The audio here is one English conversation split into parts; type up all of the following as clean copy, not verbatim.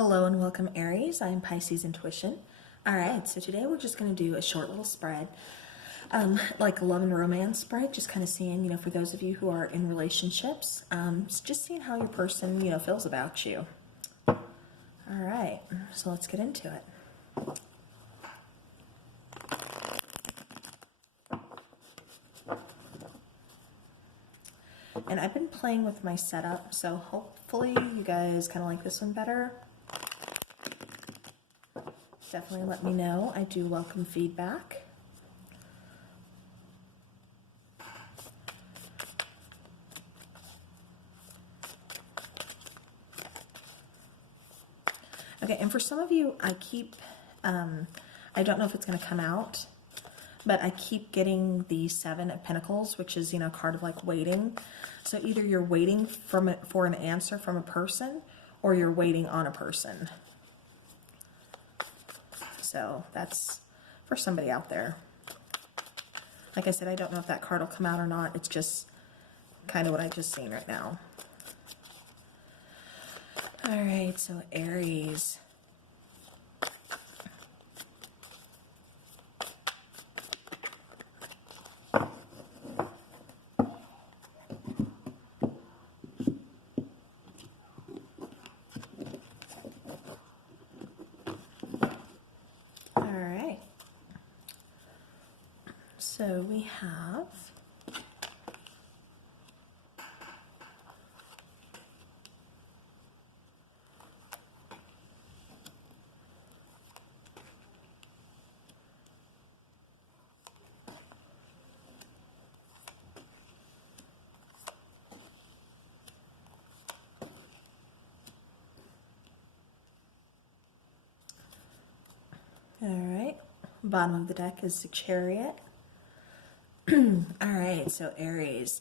Hello and welcome, Aries. I'm Pisces Intuition. All right, so today we're just going to do a short little spread, like a love and romance spread, just kind of seeing, for those of you who are in relationships, just seeing how your person, feels about you. All right, so let's get into it. And I've been playing with my setup, so hopefully you guys kind of like this one better. Definitely let me know. I do welcome feedback. Okay, and for some of you, I don't know if it's going to come out, but I keep getting the Seven of Pentacles, which is, a card of like waiting. So either you're waiting for an answer from a person, or you're waiting on a person. So that's for somebody out there. Like I said, I don't know if that card will come out or not. It's just kind of what I just seen right now. All right, so Aries. So we have bottom of the deck is the Chariot. All right, so Aries,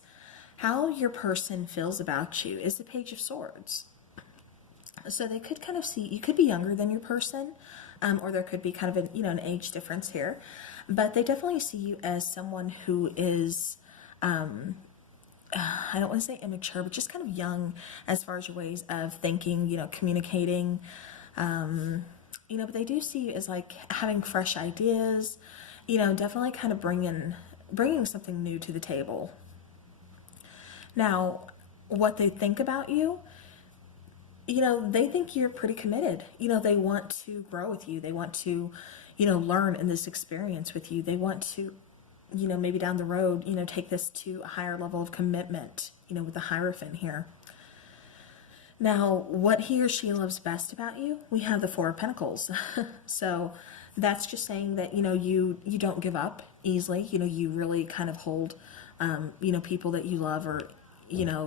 how your person feels about you is the Page of Swords. So they could kind of see, you could be younger than your person, or there could be kind of an age difference here, but they definitely see you as someone who is, I don't want to say immature, but just kind of young as far as your ways of thinking, communicating, but they do see you as like having fresh ideas, definitely kind of bringing something new to the table. Now, what they think about you, they think you're pretty committed. They want to grow with you. They want to, learn in this experience with you. They want to, maybe down the road, take this to a higher level of commitment, with the Hierophant here. Now, what he or she loves best about you, we have the Four of Pentacles. So that's just saying that, you don't give up easily. You really kind of hold, people that you love, or,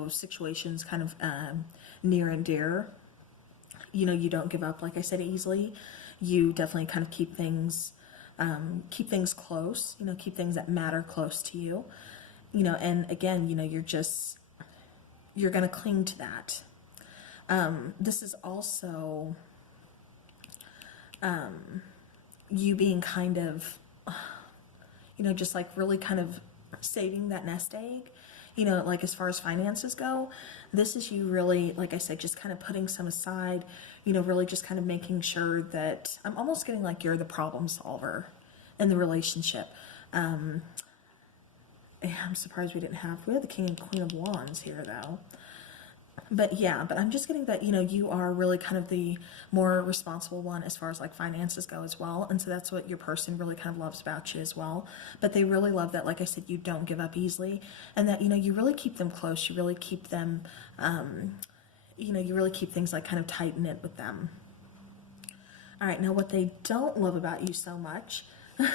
situations kind of near and dear. You don't give up, like I said, easily. You definitely kind of keep things close, keep things that matter close to you. And again, you're going to cling to that. This is also you being kind of, just like really kind of saving that nest egg, like as far as finances go. This is you really, like I said, just kind of putting some aside, really just kind of making sure that I'm almost getting like you're the problem solver in the relationship. I'm surprised we had the King and Queen of Wands here though. But yeah, but I'm just getting that, you are really kind of the more responsible one as far as like finances go as well. And so that's what your person really kind of loves about you as well. But they really love that, like I said, you don't give up easily, and that, you really keep them close. You really keep them, you really keep things like kind of tight knit with them. All right, now what they don't love about you so much. All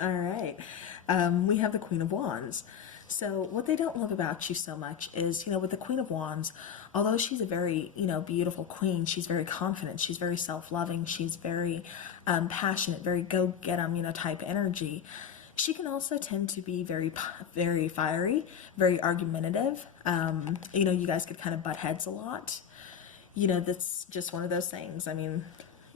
right, we have the Queen of Wands. So what they don't love about you so much is, with the Queen of Wands, although she's a very, beautiful queen, she's very confident, she's very self-loving, she's very passionate, very go-get-em, type energy. She can also tend to be very, very fiery, very argumentative. You guys could kind of butt heads a lot. That's just one of those things. I mean,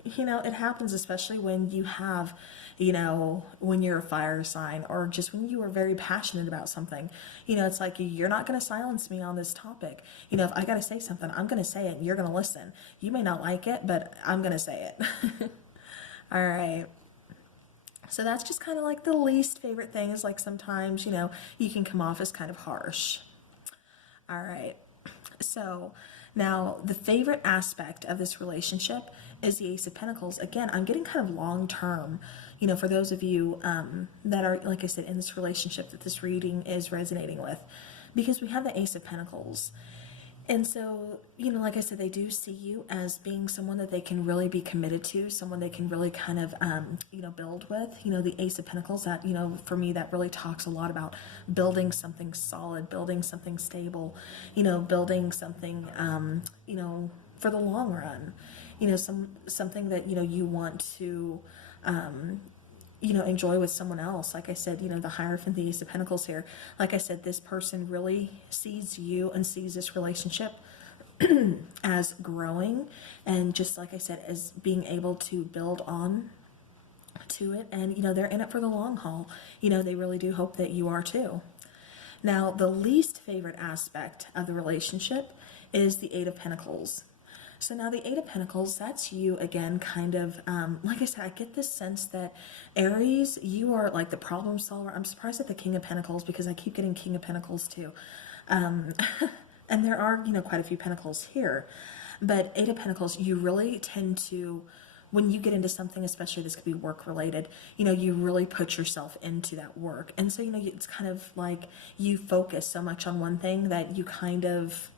you know, it happens, especially when you have, you know, when you're a fire sign, or just when you are very passionate about something. You know, it's like, you're not going to silence me on this topic. You know, if I got to say something, I'm going to say it and you're going to listen. You may not like it, but I'm going to say it. All right. So that's just kind of like the least favorite thing, is like sometimes, you know, you can come off as kind of harsh. All right. So now the favorite aspect of this relationship is the Ace of Pentacles. Again, I'm getting kind of long term, you know, for those of you that are, like I said, in this relationship that this reading is resonating with, because we have the Ace of Pentacles. And so, you know, like I said, they do see you as being someone that they can really be committed to, someone they can really kind of, you know, build with. You know, the Ace of Pentacles, that, you know, for me, that really talks a lot about building something solid, building something stable, you know, building something, you know, for the long run, you know, something that, you know, you want to, you know, enjoy with someone else. Like I said, you know, the Hierophant, the Ace of Pentacles here. Like I said, this person really sees you and sees this relationship as growing, and just like I said, as being able to build on to it. And, you know, they're in it for the long haul. You know, they really do hope that you are too. Now, the least favorite aspect of the relationship is the Eight of Pentacles. So now the Eight of Pentacles, that's you again, kind of, like I said, I get this sense that Aries, you are like the problem solver. I'm surprised at the King of Pentacles, because I keep getting King of Pentacles too. And there are, you know, quite a few Pentacles here. But Eight of Pentacles, you really tend to, when you get into something, especially this could be work related, you know, you really put yourself into that work. And so, you know, it's kind of like you focus so much on one thing that you kind of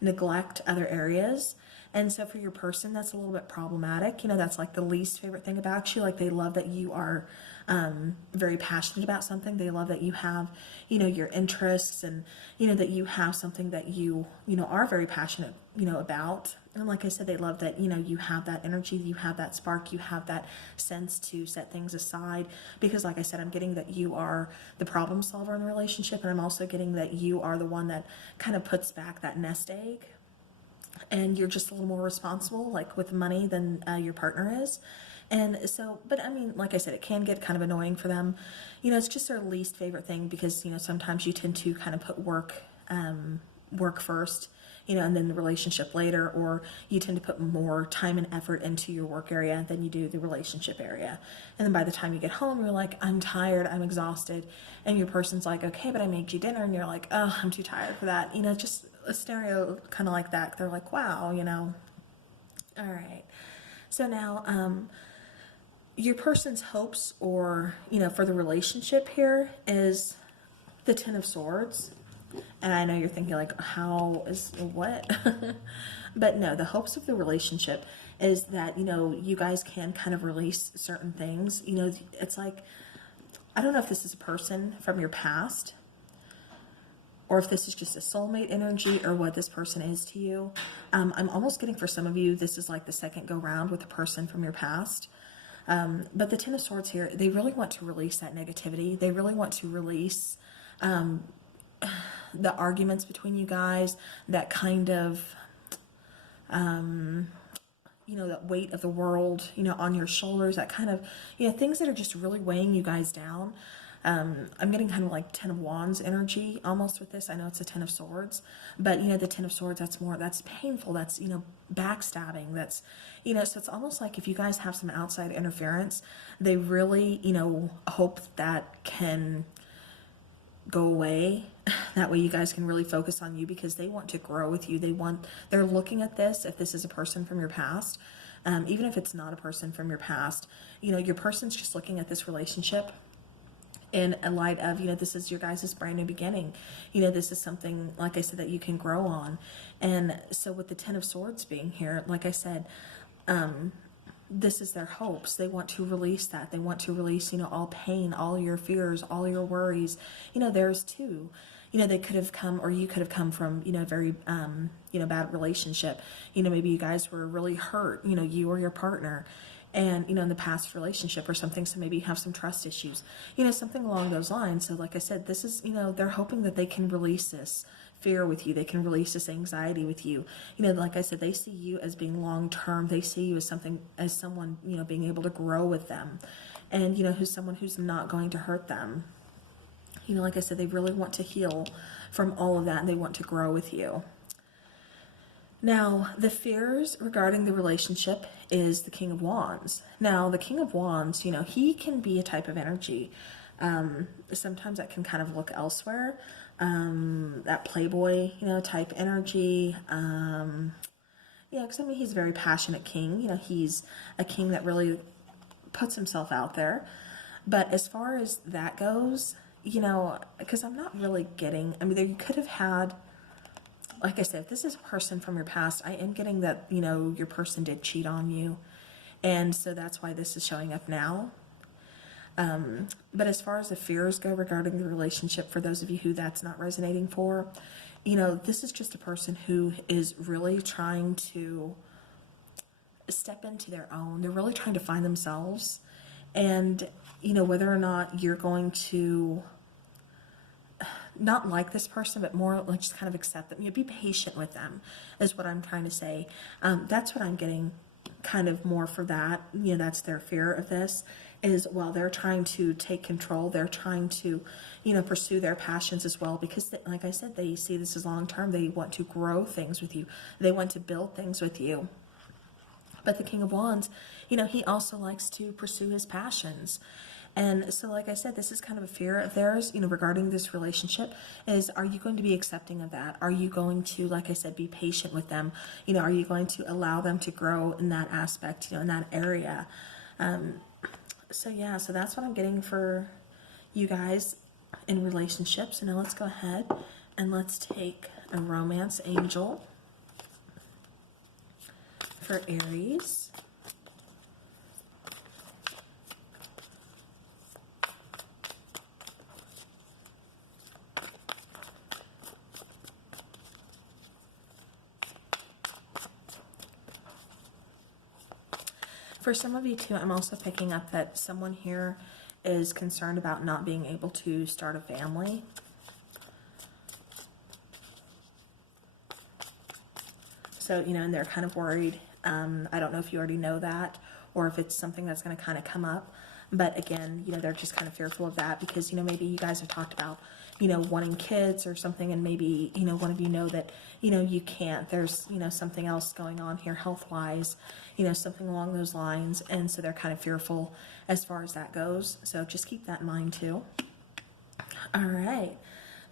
neglect other areas. And so for your person, that's a little bit problematic. You know, that's like the least favorite thing about you. Like, they love that you are very passionate about something. They love that you have, you know, your interests, and, you know, that you have something that you know, are very passionate, you know, about. And like I said, they love that, you know, you have that energy, you have that spark, you have that sense to set things aside. Because like I said, I'm getting that you are the problem solver in the relationship. And I'm also getting that you are the one that kind of puts back that nest egg. And you're just a little more responsible, like with money, than your partner is. And so, but I mean, like I said, it can get kind of annoying for them. You know, it's just their least favorite thing, because, you know, sometimes you tend to kind of put work first, you know, and then the relationship later, or you tend to put more time and effort into your work area than you do the relationship area. And then by the time you get home, you're like, I'm tired, I'm exhausted. And your person's like, okay, but I made you dinner. And you're like, oh, I'm too tired for that. You know, just a stereo kind of like that. They're like, wow, you know. All right. So now, your person's hopes, or, you know, for the relationship here is the Ten of Swords. And I know you're thinking like, how is what? But no, the hopes of the relationship is that, you know, you guys can kind of release certain things. You know, it's like, I don't know if this is a person from your past, or if this is just a soulmate energy, or what this person is to you. I'm almost getting, for some of you, this is like the second go round with a person from your past. But the Ten of Swords here, they really want to release that negativity. They really want to release the arguments between you guys, that kind of, you know, that weight of the world, you know, on your shoulders, that kind of, you know, things that are just really weighing you guys down. I'm getting kind of like Ten of Wands energy almost with this. I know it's a Ten of Swords, but, you know, the Ten of Swords, that's painful. That's, you know, backstabbing. That's, you know, so it's almost like if you guys have some outside interference, they really, you know, hope that can go away. That way you guys can really focus on you, because they want to grow with you. They're looking at this, if this is a person from your past, even if it's not a person from your past, you know, your person's just looking at this relationship in a light of, you know, this is your guys' brand new beginning. You know, this is something, like I said, that you can grow on. And so with the Ten of Swords being here, like I said, this is their hopes. They want to release that. They want to release, you know, all pain, all your fears, all your worries. You know, theirs too. You know, they could have come, or you could have come from, you know, a very, you know, bad relationship. You know, maybe you guys were really hurt, you know, you or your partner, and, you know, in the past relationship or something. So maybe you have some trust issues, you know, something along those lines. So like I said, this is, you know, they're hoping that they can release this fear with you. They can release this anxiety with you. You know, like I said, they see you as being long-term. They see you as someone, you know, being able to grow with them, and, you know, who's someone who's not going to hurt them. You know, like I said, they really want to heal from all of that, and they want to grow with you. Now, the fears regarding the relationship is the King of Wands. Now, the King of Wands, you know, he can be a type of energy. Sometimes that can kind of look elsewhere. That playboy, you know, type energy. Yeah, because I mean, he's a very passionate king. You know, he's a king that really puts himself out there. But as far as that goes, you know, because I'm not really getting, I mean, you could have had, like I said, if this is a person from your past, I am getting that, you know, your person did cheat on you. And so that's why this is showing up now. But as far as the fears go regarding the relationship, for those of you who that's not resonating for, you know, this is just a person who is really trying to step into their own. They're really trying to find themselves. And, you know, whether or not you're going to not like this person, but more like just kind of accept them. You know, be patient with them is what I'm trying to say. That's what I'm getting kind of more for that. You know, that's their fear of this, is while they're trying to take control, they're trying to, you know, pursue their passions as well, because they, like I said, they see this as long term. They want to grow things with you. They want to build things with you. But the King of Wands, you know, he also likes to pursue his passions. And so, like I said, this is kind of a fear of theirs, you know, regarding this relationship, is, are you going to be accepting of that? Are you going to, like I said, be patient with them? You know, are you going to allow them to grow in that aspect, you know, in that area? So yeah, so that's what I'm getting for you guys in relationships. And now let's go ahead and let's take a romance angel for Aries. For some of you too, I'm also picking up that someone here is concerned about not being able to start a family. So, you know, and they're kind of worried. I don't know if you already know that, or if it's something that's going to kind of come up. But again, you know, they're just kind of fearful of that because, you know, maybe you guys have talked about, you know, wanting kids or something, and maybe, you know, one of you know that, you know, you can't. There's, you know, something else going on here health-wise, you know, something along those lines. And so they're kind of fearful as far as that goes. So just keep that in mind too. All right.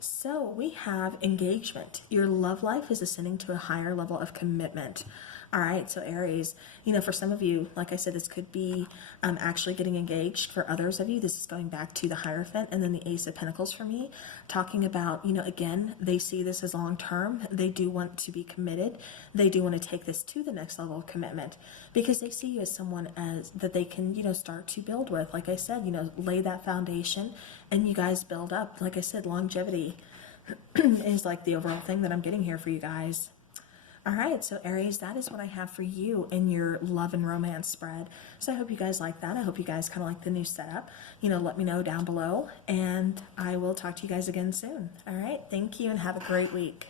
So we have engagement. Your love life is ascending to a higher level of commitment. All right, so Aries, you know, for some of you, like I said, this could be actually getting engaged. For others of you, this is going back to the Hierophant and then the Ace of Pentacles for me, talking about, you know, again, they see this as long term. They do want to be committed. They do want to take this to the next level of commitment because they see you as someone as that they can, you know, start to build with. Like I said, you know, lay that foundation and you guys build up. Like I said, longevity is like the overall thing that I'm getting here for you guys. All right, so Aries, that is what I have for you in your love and romance spread. So I hope you guys like that. I hope you guys kind of like the new setup. You know, let me know down below, and I will talk to you guys again soon. All right, thank you, and have a great week.